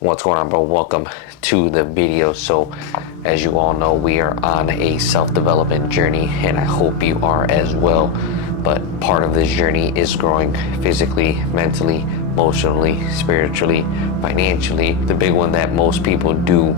What's going on, bro? Welcome to the video. So as you all know, we are on a self-development journey, and I hope you are as well. But part of this journey is growing physically, mentally, emotionally, spiritually, financially. The big one that most people do,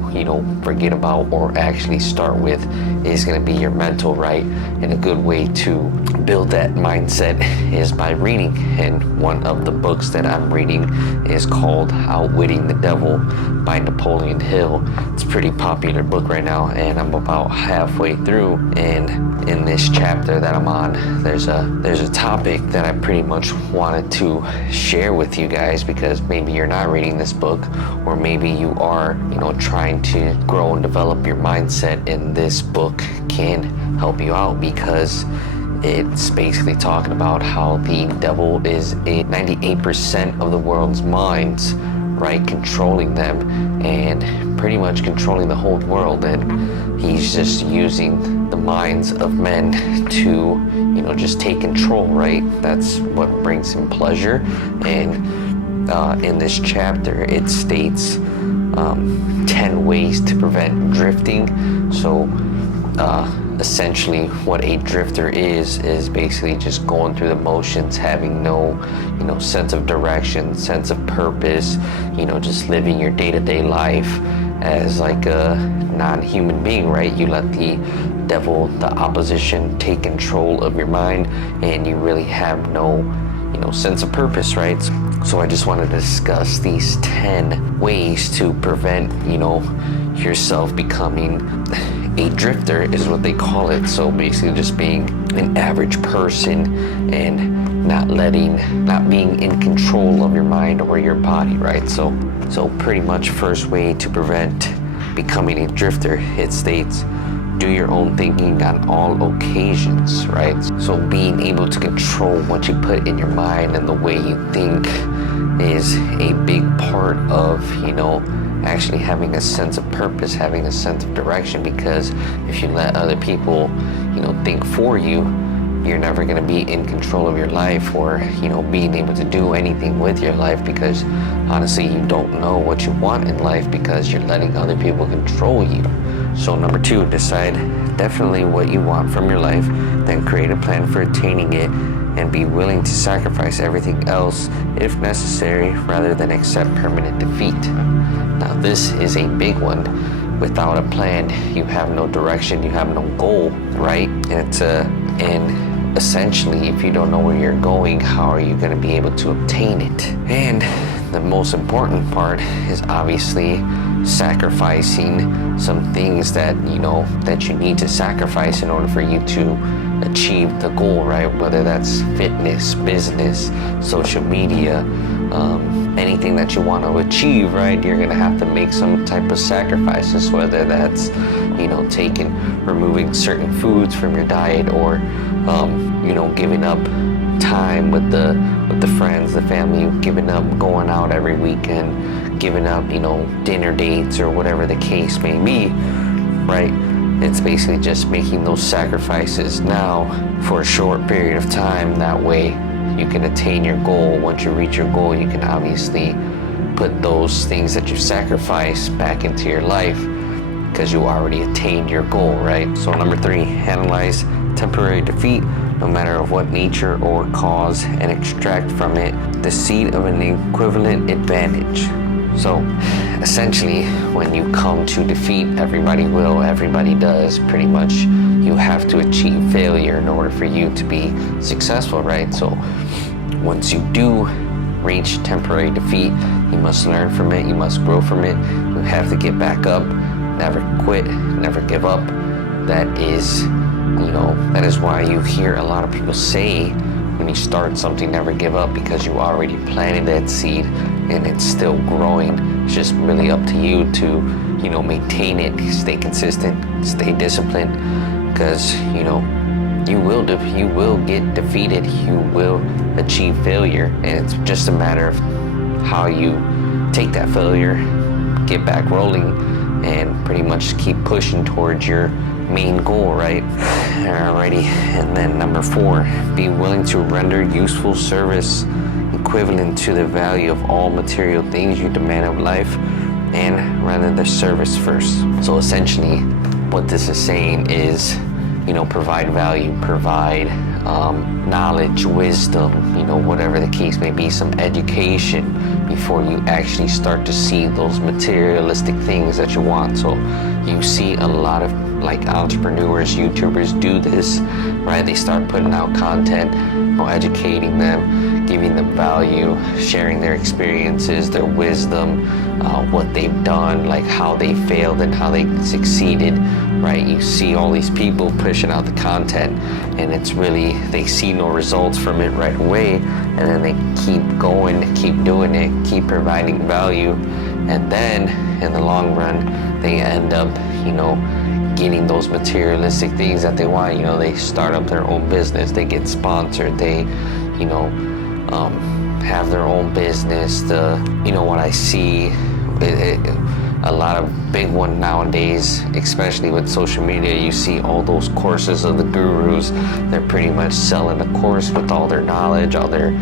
forget about or actually start with is going to be your mental, right? And a good way to build that mindset is by reading. And one of the books that I'm reading is called Outwitting the Devil by Napoleon Hill. It's a pretty popular book right now, and I'm about halfway through. And in this chapter that I'm on, there's a topic that I pretty much wanted to share with you guys, because maybe you're not reading this book, or maybe you are, trying to grow and develop your mindset, and this book can help you out, because it's basically talking about how the devil is 98% of the world's minds, right? Controlling them and pretty much controlling the whole world. And he's just using the minds of men to, just take control, right? That's what brings him pleasure. And in this chapter, it states 10 ways to prevent drifting. So essentially what a drifter is basically just going through the motions, having no sense of direction, sense of purpose, just living your day-to-day life as like a non-human being, right? You let the devil, the opposition, take control of your mind, and you really have no sense of purpose, right? So I just want to discuss these 10 ways to prevent yourself becoming a drifter, is what they call it. So basically just being an average person and not being in control of your mind or your body, right? So pretty much first way to prevent becoming a drifter, it states, do your own thinking on all occasions, right? So being able to control what you put in your mind and the way you think is a big part of, actually having a sense of purpose, having a sense of direction. Because if you let other people, think for you, you're never going to be in control of your life, or, being able to do anything with your life, because honestly, you don't know what you want in life because you're letting other people control you. So number 2, decide definitely what you want from your life, then create a plan for attaining it, and be willing to sacrifice everything else if necessary, rather than accept permanent defeat. Now this is a big one. Without a plan, you have no direction, you have no goal, right? And essentially, if you don't know where you're going, how are you going to be able to obtain it? And the most important part is obviously sacrificing some things that you need to sacrifice in order for you to achieve the goal, right? Whether that's fitness, business, social media, anything that you want to achieve, right? You're gonna have to make some type of sacrifices, whether that's removing certain foods from your diet, or giving up time with the friends, the family, giving up going out every weekend, giving up dinner dates, or whatever the case may be, right? It's basically just making those sacrifices now for a short period of time. That way you can attain your goal. Once you reach your goal, you can obviously put those things that you sacrificed back into your life, because you already attained your goal, right? So number 3, analyze temporary defeat, no matter of what nature or cause, and extract from it the seed of an equivalent advantage. So essentially, when you come to defeat, everybody does pretty much. You have to achieve failure in order for you to be successful, right? So once you do reach temporary defeat, you must learn from it, you must grow from it, you have to get back up, never quit, never give up. That is why you hear a lot of people say, when you start something, never give up, because you already planted that seed and it's still growing. It's just really up to you to, maintain it, stay consistent, stay disciplined, because, you will get defeated, you will achieve failure, and it's just a matter of how you take that failure, get back rolling, and pretty much keep pushing towards your main goal, right? Alrighty, and then number 4, be willing to render useful service equivalent to the value of all material things you demand of life, and render the service first. So essentially what this is saying is, provide value, provide knowledge, wisdom, whatever the case may be, some education before you actually start to see those materialistic things that you want. So you see a lot of entrepreneurs, YouTubers do this, right? They start putting out content, educating them, giving them value, sharing their experiences, their wisdom, what they've done, like how they failed and how they succeeded, right? You see all these people pushing out the content, and it's really, they see no results from it right away, and then they keep going, keep doing it, keep providing value, and then in the long run they end up getting those materialistic things that they want. They start up their own business, they get sponsored, they have their own business. What I see, a lot of big one nowadays, especially with social media, you see all those courses of the gurus. They're pretty much selling a course with all their knowledge, all their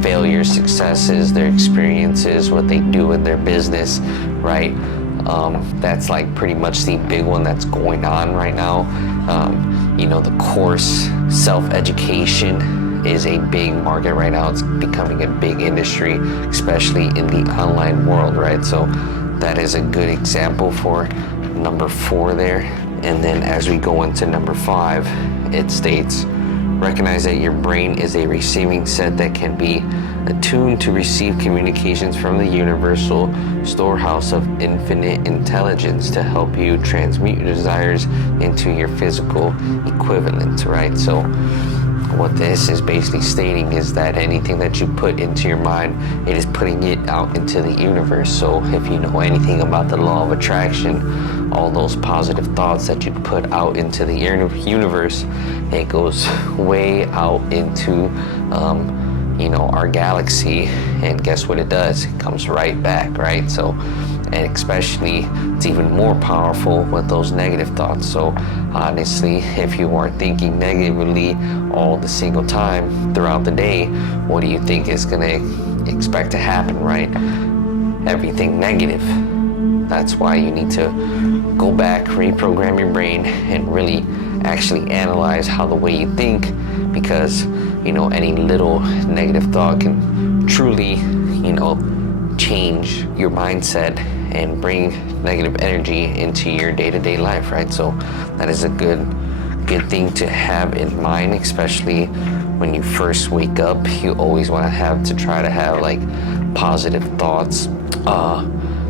failures, successes, their experiences, what they do in their business, right? That's like pretty much the big one that's going on right now. The course self-education is a big market right now. It's becoming a big industry, especially in the online world, right? So that is a good example for number 4 there. And then as we go into number 5, it states, recognize that your brain is a receiving set that can be attuned to receive communications from the universal storehouse of infinite intelligence to help you transmute your desires into your physical equivalent, right? So what this is basically stating is that anything that you put into your mind, it is putting it out into the universe. So if you know anything about the law of attraction, all those positive thoughts that you put out into the universe, it goes way out into our galaxy, and guess what it does? It comes right back, right? So, and especially it's even more powerful with those negative thoughts. So honestly, if you are thinking negatively all the single time throughout the day, what do you think is gonna expect to happen, right? Everything negative. That's why you need to go back, reprogram your brain, and really actually analyze how the way you think, because any little negative thought can truly change your mindset and bring negative energy into your day-to-day life, right? So that is a good thing to have in mind, especially when you first wake up. You always want to try to have like positive thoughts.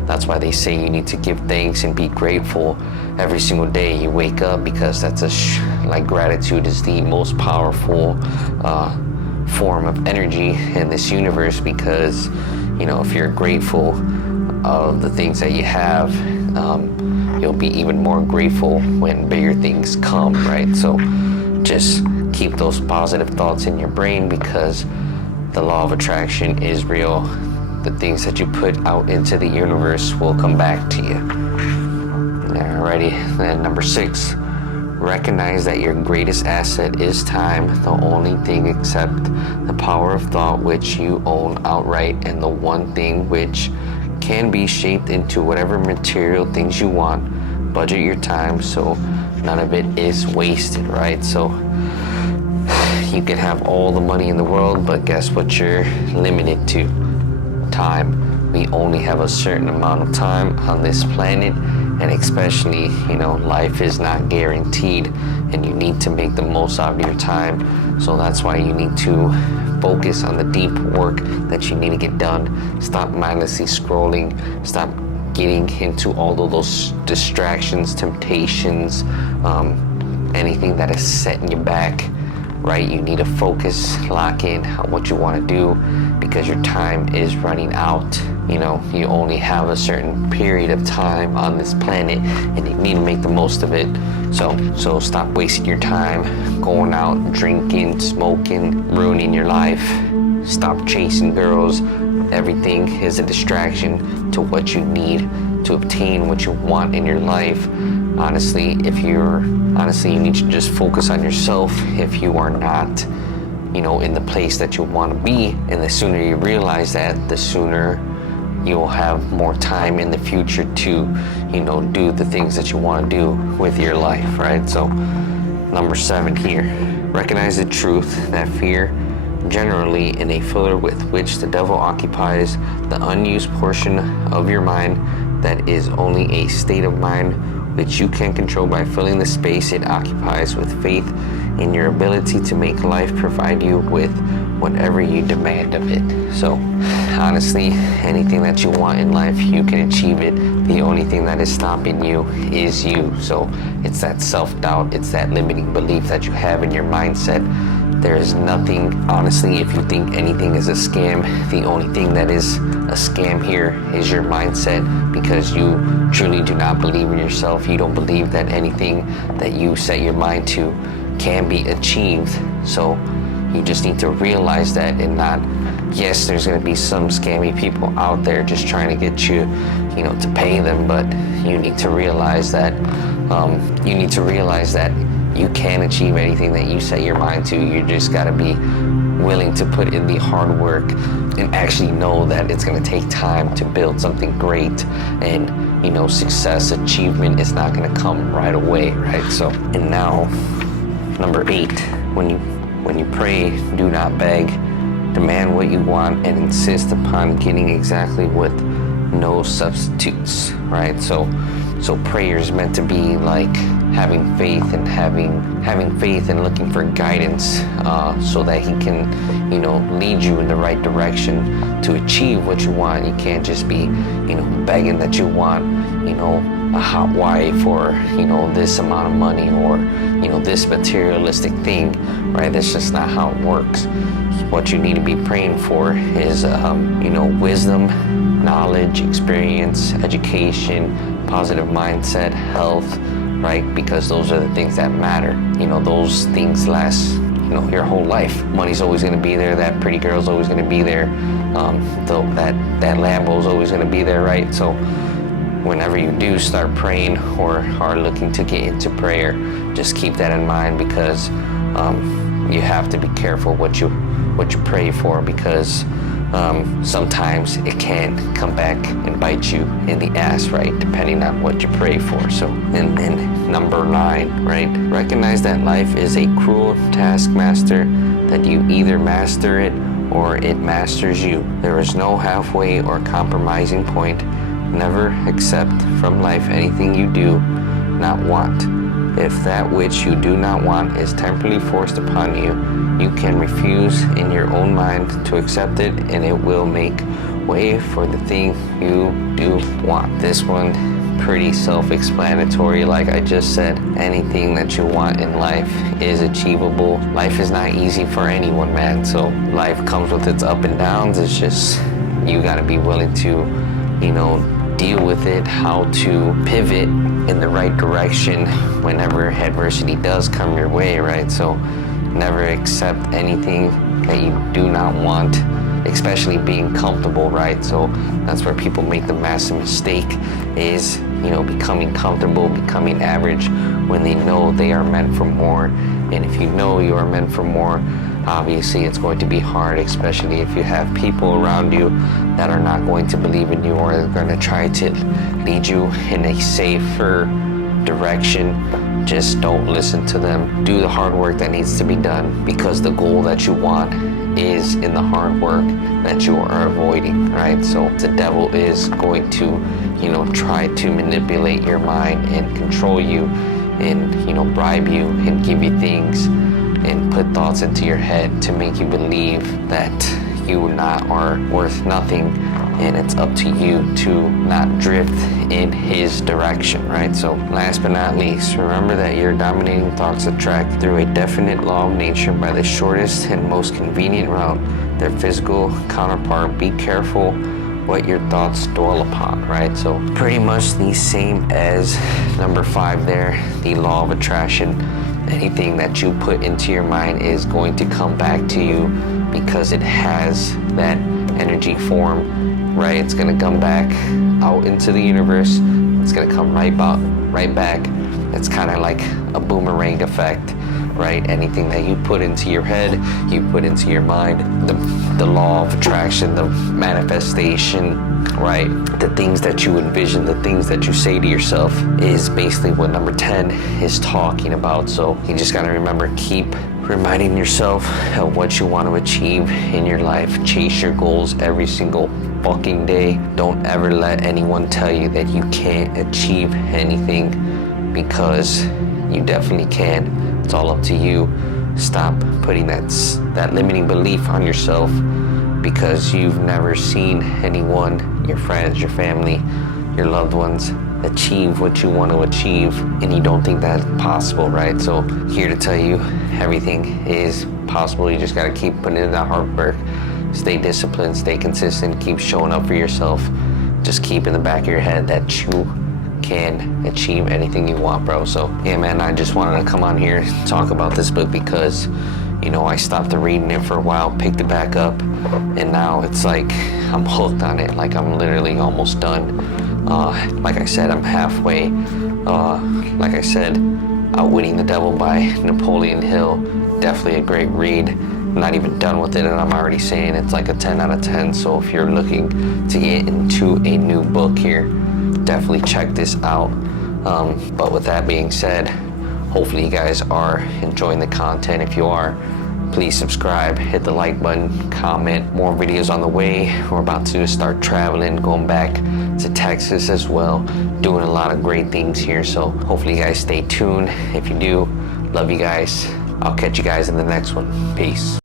That's why they say you need to give thanks and be grateful every single day you wake up, because that's gratitude is the most powerful form of energy in this universe. Because if you're grateful of the things that you have, you'll be even more grateful when bigger things come, right? So just keep those positive thoughts in your brain, because the law of attraction is real. The things that you put out into the universe will come back to you. Alrighty, then number 6, recognize that your greatest asset is time, the only thing except the power of thought which you own outright, and the one thing which can be shaped into whatever material things you want. Budget your time so none of it is wasted, right? So you can have all the money in the world, but guess what you're limited to? Time. We only have a certain amount of time on this planet, and especially life is not guaranteed, and you need to make the most out of your time. So that's why you need to focus on the deep work that you need to get done. Stop mindlessly scrolling, stop getting into all of those distractions, temptations, anything that is setting you back, right? You need to focus, lock in on what you want to do, because your time is running out. You only have a certain period of time on this planet, and you need to make the most of it. So stop wasting your time going out drinking, smoking, ruining your life. Stop chasing girls. Everything is a distraction to what you need to obtain what you want in your life. Honestly, you need to just focus on yourself. If you are not in the place that you want to be, and the sooner you realize that, the sooner you'll have more time in the future to, do the things that you want to do with your life, right? So number 7 here, recognize the truth that fear, generally in a filler with which the devil occupies the unused portion of your mind, that is only a state of mind which you can control by filling the space it occupies with faith in your ability to make life provide you with whatever you demand of it. So honestly, anything that you want in life, you can achieve it. The only thing that is stopping you is you. So it's that self-doubt, it's that limiting belief that you have in your mindset. There is nothing, honestly, if you think anything is a scam, the only thing that is a scam here is your mindset, because you truly do not believe in yourself. You don't believe that anything that you set your mind to can be achieved. So you just need to realize that, and not, yes, there's going to be some scammy people out there just trying to get you, to pay them, but you need to realize that, you can achieve anything that you set your mind to. You just got to be willing to put in the hard work and actually know that it's going to take time to build something great. And, success, achievement is not going to come right away, right? So, and now, number 8, when you pray, do not beg. Demand what you want and insist upon getting exactly with no substitutes, right? So prayer is meant to be like having faith and looking for guidance, so that he can, lead you in the right direction to achieve what you want. You can't just be, begging that you want, a hot wife, or, this amount of money, or, this materialistic thing, right? That's just not how it works. What you need to be praying for is, wisdom, knowledge, experience, education, positive mindset, health, right? Because those are the things that matter. Those things last, your whole life. Money's always going to be there. That pretty girl's always going to be there. That Lambo's always going to be there, right? So whenever you do start praying or are looking to get into prayer, just keep that in mind, because you have to be careful what you pray for, because sometimes it can come back and bite you in the ass, right? Depending on what you pray for. So, and then number 9, right? Recognize that life is a cruel taskmaster, that you either master it or it masters you. There is no halfway or compromising point. Never accept from life anything you do not want. If that which you do not want is temporarily forced upon you, you can refuse in your own mind to accept it, and it will make way for the thing you do want. This one, pretty self-explanatory. Like I just said, anything that you want in life is achievable. Life is not easy for anyone, man. So life comes with its up and downs. It's just, you gotta be willing to, deal with it, how to pivot in the right direction whenever adversity does come your way, right? So never accept anything that you do not want, especially being comfortable, right? So that's where people make the massive mistake, is, becoming comfortable, becoming average, when they know they are meant for more. And if you know you are meant for more, obviously it's going to be hard, especially if you have people around you that are not going to believe in you, or are going to try to lead you in a safer direction. Just don't listen to them. Do the hard work that needs to be done, because the goal that you want is in the hard work that you are avoiding, right? So the devil is going to, try to manipulate your mind and control you, and, bribe you and give you things and put thoughts into your head to make you believe that you are worth nothing, and it's up to you to not drift in his direction, right? So last but not least, remember that your dominating thoughts attract through a definite law of nature by the shortest and most convenient route their physical counterpart. Be careful what your thoughts dwell upon, right? So pretty much the same as number 5 there, the law of attraction. Anything that you put into your mind is going to come back to you, because it has that energy form, right? It's going to come back out into the universe. It's going to come right back. It's kind of like a boomerang effect, right? Anything that you put into your head, you put into your mind. The law of attraction, the manifestation right? The things that you envision, the things that you say to yourself is basically what number 10 is talking about. So you just gotta remember, keep reminding yourself of what you want to achieve in your life. Chase your goals every single fucking day. Don't ever let anyone tell you that you can't achieve anything, because you definitely can. It's all up to you. Stop putting that limiting belief on yourself because you've never seen anyone, your friends, your family, your loved ones, achieve what you want to achieve, and you don't think that's possible, right? So here to tell you, everything is possible. You just got to keep putting in that hard work, stay disciplined, stay consistent, keep showing up for yourself. Just keep in the back of your head that you can achieve anything you want, bro. So yeah, man, I just wanted to come on here and talk about this book because, you know, I stopped reading it for a while, picked it back up, and now it's like I'm hooked on it. Like I'm literally almost done. Like I said, I'm halfway. Like I said, Outwitting the Devil by Napoleon Hill. Definitely a great read. I'm not even done with it, and I'm already saying it's like a 10 out of 10. So if you're looking to get into a new book here, definitely check this out. But with that being said, hopefully you guys are enjoying the content. If you are, please subscribe, hit the like button, comment. More videos on the way. We're about to start traveling, going back to Texas as well, doing a lot of great things here. So hopefully you guys stay tuned. If you do, love you guys. I'll catch you guys in the next one. Peace.